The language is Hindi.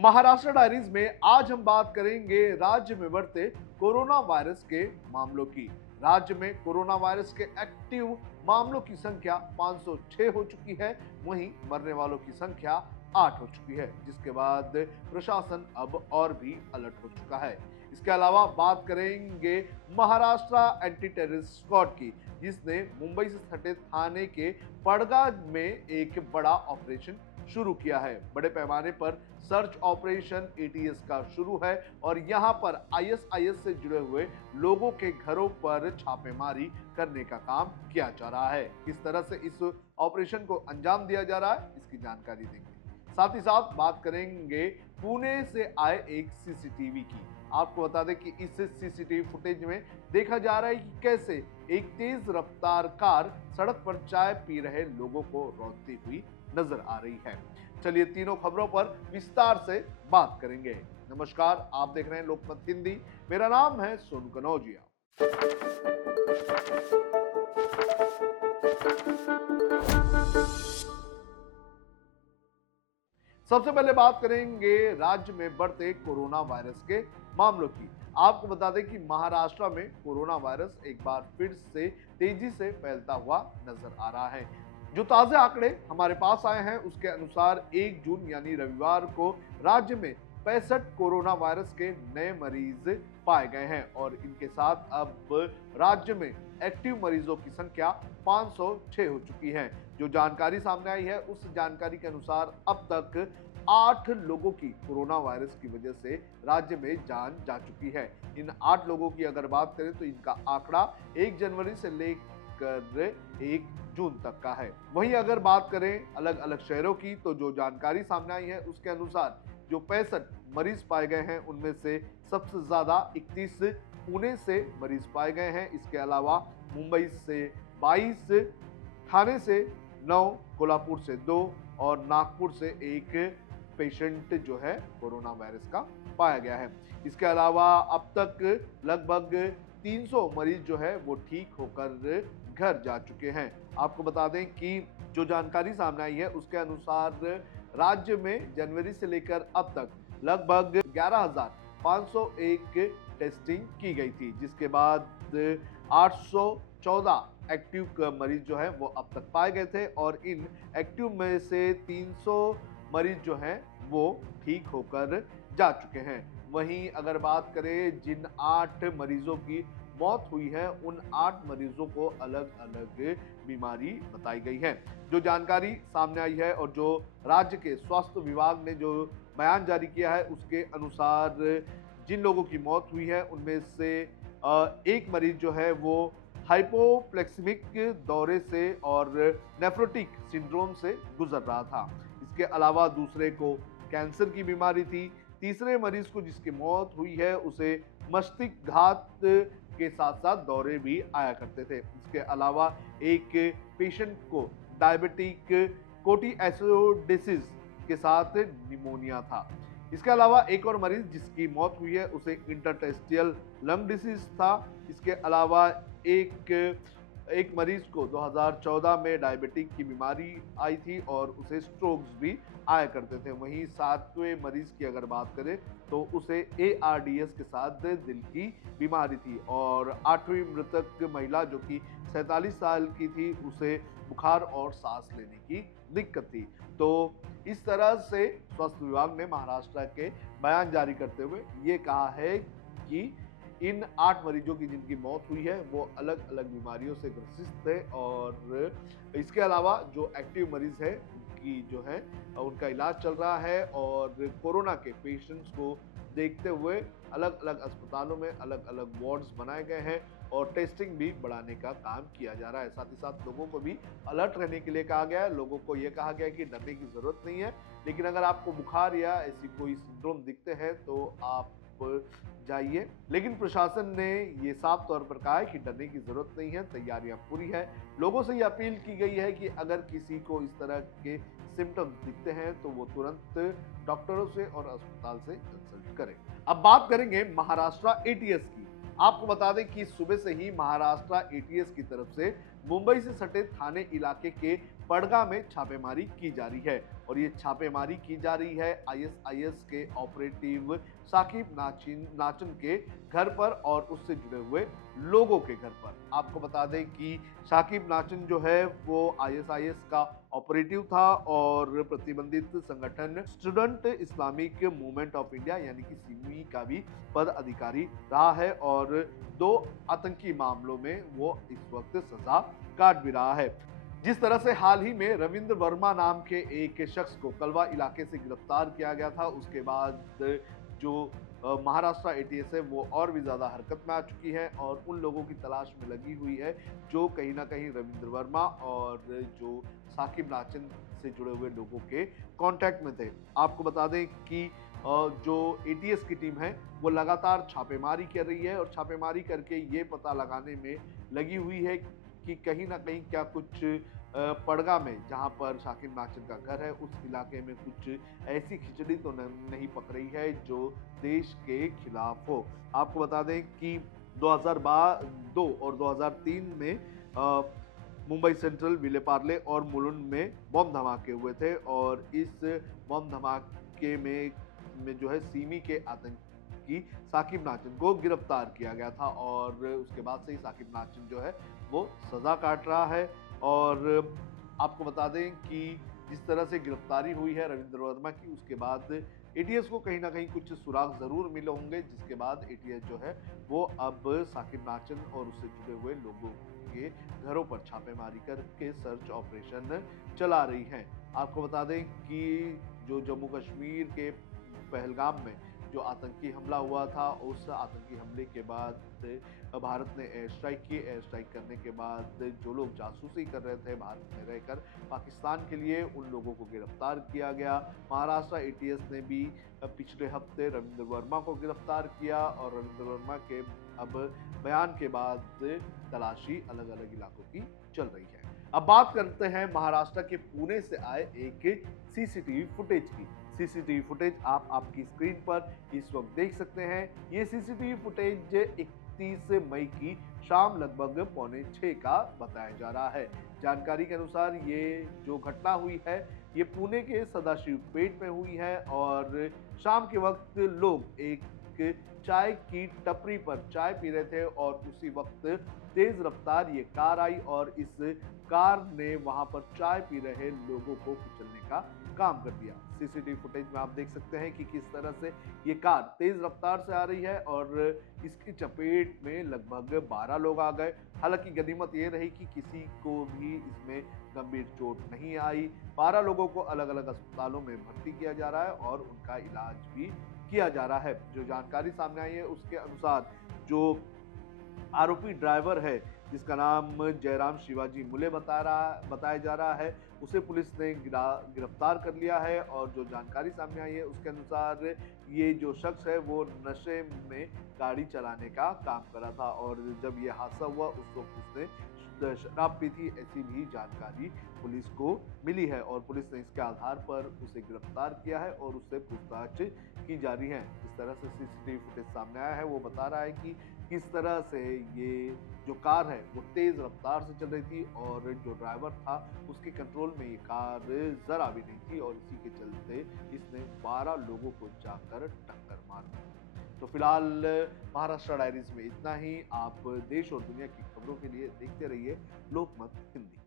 महाराष्ट्र डायरीज में आज हम बात करेंगे राज्य में बढ़ते कोरोना वायरस के मामलों की। राज्य में कोरोना वायरस के एक्टिव मामलों की संख्या 506 हो चुकी है, वहीं मरने वालों की संख्या 8 हो चुकी है, जिसके बाद प्रशासन अब और भी अलर्ट हो चुका है। इसके अलावा बात करेंगे महाराष्ट्र एंटी टेररिस्ट स्क्वाड की, जिसने मुंबई से सटे थाने के पड़गा में एक बड़ा ऑपरेशन शुरू किया है। बड़े पैमाने पर सर्च ऑपरेशन एटीएस का शुरू है और यहां पर आईएसआईएस से जुड़े हुए लोगों के घरों पर छापेमारी करने का काम किया जा रहा है। किस तरह से इस ऑपरेशन को अंजाम दिया जा रहा है, इसकी जानकारी देंगे। साथ ही साथ बात करेंगे पुणे से आए एक सीसीटीवी की। आपको बता दें कि इस सीसीटीवी फुटेज में देखा जा रहा है कि कैसे एक तेज रफ्तार कार सड़क पर चाय पी रहे लोगों को रौंदती हुई नजर आ रही है। चलिए तीनों खबरों पर विस्तार से बात करेंगे। नमस्कार, आप देख रहे हैं लोकमत हिंदी। मेरा नाम है सोनू कनौजिया। सबसे पहले बात करेंगे राज्य में बढ़ते कोरोना वायरस के मामलों की। आपको बता दें कि महाराष्ट्र में कोरोना वायरस एक बार फिर से तेजी से फैलता हुआ नजर आ रहा है। जो ताजे आंकड़े हमारे पास आए हैं उसके अनुसार 1 जून यानी रविवार को राज्य में 65 कोरोना वायरस के नए मरीज पाए गए हैं और इनके साथ अब राज्य में एक्टिव मरीजों की संख्या 506 हो चुकी है। जो जानकारी सामने आई है उस जानकारी के अनुसार अब तक 8 लोगों की कोरोना वायरस की वजह से राज्य में जान जा चुकी है। इन 8 लोगों की अगर बात करें तो इनका आंकड़ा 1 जनवरी से लेकर 1 जून तक का है। वहीं अगर बात करें अलग अलग शहरों की तो जो जानकारी सामने आई है उसके अनुसार जो 65 मरीज पाए गए हैं उनमें से सबसे ज्यादा 31 पुणे से मरीज पाए गए हैं। इसके अलावा मुंबई से 22, ठाणे से 9, कोल्हापुर से 2 और नागपुर से 1 पेशेंट जो है कोरोना वायरस का पाया गया है। इसके अलावा अब तक लगभग 300 मरीज जो है वो ठीक होकर घर जा चुके हैं। आपको बता दें कि जो जानकारी सामने आई है उसके अनुसार राज्य में जनवरी से लेकर अब तक लगभग 11,501 टेस्टिंग की गई थी, जिसके बाद 814 एक्टिव मरीज जो है वो अब तक पाए गए थे और इन एक्टिव में से 300 मरीज जो हैं वो ठीक होकर जा चुके हैं। वहीं अगर बात करें जिन 8 मरीजों की मौत हुई है उन 8 मरीजों को अलग अलग बीमारी बताई गई है। जो जानकारी सामने आई है और जो राज्य के स्वास्थ्य विभाग ने जो बयान जारी किया है उसके अनुसार जिन लोगों की मौत हुई है उनमें से एक मरीज जो है वो हाइपोप्लेक्सिमिक दौरे से और नेफ्रोटिक सिंड्रोम से गुजर रहा था। इसके अलावा दूसरे को कैंसर की बीमारी थी। तीसरे मरीज को जिसकी मौत हुई है उसे मस्तिष्क घात के साथ साथ दौरे भी आया करते थे। इसके अलावा एक पेशेंट को डायबिटिक कोटी एसिडोसिस के साथ निमोनिया था। इसके अलावा एक और मरीज जिसकी मौत हुई है उसे इंटरस्टिशियल लंग डिसीज था। इसके अलावा एक मरीज को 2014 में डायबिटिक की बीमारी आई थी और उसे स्ट्रोक्स भी आया करते थे। वहीं 7वें मरीज की अगर बात करें तो उसे ARDS के साथ दिल की बीमारी थी और 8वीं मृतक महिला जो कि 47 साल की थी उसे बुखार और सांस लेने की दिक्कत थी। तो इस तरह से स्वास्थ्य विभाग ने महाराष्ट्र के बयान जारी करते हुए ये कहा है कि इन 8 मरीजों की जिनकी मौत हुई है वो अलग अलग बीमारियों से ग्रसित थे और इसके अलावा जो एक्टिव मरीज है उनकी जो है उनका इलाज चल रहा है और कोरोना के पेशेंट्स को देखते हुए अलग अलग अस्पतालों में अलग अलग वार्ड्स बनाए गए हैं और टेस्टिंग भी बढ़ाने का काम किया जा रहा है। साथ ही साथ लोगों को भी अलर्ट रहने के लिए कहा गया है। लोगों को यह कहा गया है कि डरने की जरूरत नहीं है, लेकिन अगर आपको बुखार या ऐसी कोई सिंड्रोम दिखते हैं तो आप जाइए। लेकिन प्रशासन ने ये साफ तौर पर कहा है कि डरने की जरूरत नहीं है, तैयारियां पूरी है। लोगों से ये अपील की गई है कि अगर किसी को इस तरह के सिम्टम्स दिखते हैं तो वो तुरंत डॉक्टरों से और अस्पताल से कंसल्ट करें। अब बात करेंगे महाराष्ट्र एटीएस की। आपको बता दें कि सुबह से ही महाराष्ट्र एटीएस की तरफ से मुंबई से सटे थाने इलाके के पड़गा में छापेमारी की जा रही है और ये छापेमारी की जा रही है आईएसआईएस के ऑपरेटिव साकिब नाचन के घर पर और उससे जुड़े हुए लोगों के घर पर। आपको बता दें कि साकिब नाचन जो है वो आईएसआईएस का ऑपरेटिव था और प्रतिबंधित संगठन student Islamic movement of India यानी कि सिमी का भी पद अधिकारी रहा है और 2 आतंकी मामलों में वो इस वक्त सजा काट भी रहा है। जिस तरह से हाल ही में रविंद्र वर्मा नाम के एक शख्स को कलवा इलाके से गिरफ्तार किया गया था, उसके बाद जो महाराष्ट्र एटीएस है वो और भी ज्यादा हरकत में आ चुकी है और उन लोगों की तलाश में लगी हुई है जो कहीं ना कहीं रविंद्र वर्मा और जो साकिब नाचन से जुड़े हुए लोगों के कांटेक्ट में थे। आपको बता दें कि जो एटीएस की टीम है वो लगातार छापेमारी कर रही है और छापेमारी करके ये पता लगाने में लगी हुई है कि कहीं ना कहीं क्या कुछ पड़गा में जहां पर साकिब नाचन का घर है उस इलाके में कुछ ऐसी खिचड़ी तो नहीं पक रही है जो देश के खिलाफ हो। आपको बता दें कि 2002 और 2003 में मुंबई सेंट्रल, विलेपार्ले और मुलुंड में बम धमाके हुए थे और इस बम धमाके में जो है सिमी के आतंकी साकिब नाचन को गिरफ्तार किया गया था और उसके बाद से ही साकिब नाचन जो है वो सजा काट रहा है। और आपको बता दें कि जिस तरह से गिरफ्तारी हुई है रविंद्र वर्मा की, उसके बाद एटीएस को कहीं ना कहीं कुछ सुराग जरूर मिले होंगे, जिसके बाद एटीएस जो है वो अब साकिब नाचन और उससे जुड़े हुए लोगों के घरों पर छापेमारी करके सर्च ऑपरेशन चला रही है। आपको बता दें कि जो जम्मू कश्मीर के पहलगाम में जो आतंकी हमला हुआ था, उस आतंकी हमले के बाद भारत ने एयर स्ट्राइक की। एयर स्ट्राइक करने के बाद जो लोग जासूसी कर रहे थे भारत में रहकर पाकिस्तान के लिए, उन लोगों को गिरफ्तार किया गया। महाराष्ट्र एटीएस ने भी पिछले हफ्ते रविंद्र वर्मा को गिरफ्तार किया और रविंद्र वर्मा के अब बयान के बाद तलाशी अलग अलग इलाकों की चल रही है। अब बात करते हैं महाराष्ट्र के पुणे से आए एक सीसीटीवी फुटेज की। सीसीटीवी फुटेज आप आपकी स्क्रीन पर इस वक्त देख सकते हैं। ये सीसीटीवी फुटेज 31 मई की शाम लगभग 5:45 का बताया जा रहा है। जानकारी के अनुसार ये जो घटना हुई है ये पुणे के सदाशिवपेट में हुई है और शाम के वक्त लोग एक चाय की टपरी पर चाय पी रहे थे और उसी वक्त तेज रफ्तार ये कार आई और इस कार ने वहां पर चाय पी रहे लोगों को कुचलने का काम कर दिया। सीसीटीवी फुटेज में आप देख सकते हैं कि किस तरह से ये कार तेज रफ्तार से आ रही है और इसकी चपेट में लगभग 12 लोग आ गए। हालांकि गनीमत ये रही कि किसी को भी इसमें गंभीर चोट नहीं आई। 12 लोगों को अलग अलग अस्पतालों में भर्ती किया जा रहा है और उनका इलाज भी किया जा रहा है। जो जानकारी सामने आई है उसके अनुसार जो आरोपी ड्राइवर है जिसका नाम जयराम शिवाजी मुले बताया जा रहा है, उसे पुलिस ने गिरफ्तार कर लिया है और जो जानकारी सामने आई है उसके अनुसार ये जो शख्स है वो नशे में गाड़ी चलाने का काम कर रहा था और जब ये हादसा हुआ उस वक्त उसने शराब पी थी, ऐसी भी जानकारी पुलिस को मिली है और पुलिस ने इसके आधार पर उसे गिरफ्तार किया है और उससे पूछताछ की जा रही है। जिस तरह से सीसीटीवी फुटेज सामने आया है वो बता रहा है कि किस तरह से ये जो कार है वो तेज रफ्तार से चल रही थी और जो ड्राइवर था उसके कंट्रोल में ये कार जरा भी नहीं थी और इसी के चलते इसने 12 लोगों को जाकर टक्कर मार दी। तो फिलहाल महाराष्ट्र डायरीज में इतना ही। आप देश और दुनिया की खबरों के लिए देखते रहिए लोकमत हिंदी।